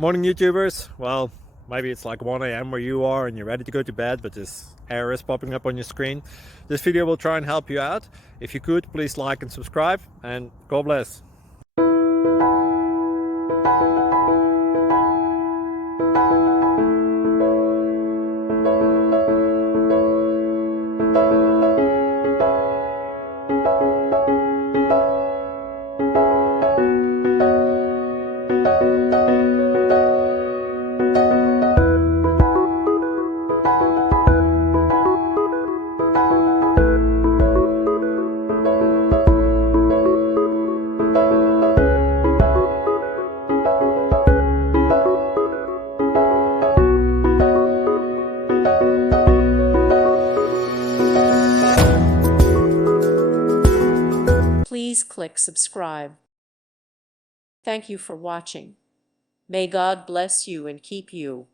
Morning YouTubers. Well, maybe it's like 1 a.m. where you are and you're ready to go to bed, but this error is popping up on your screen. This video will try and help you out. If you could, please like and subscribe, and God bless. Please click subscribe. Thank you for watching. May God bless you and keep you.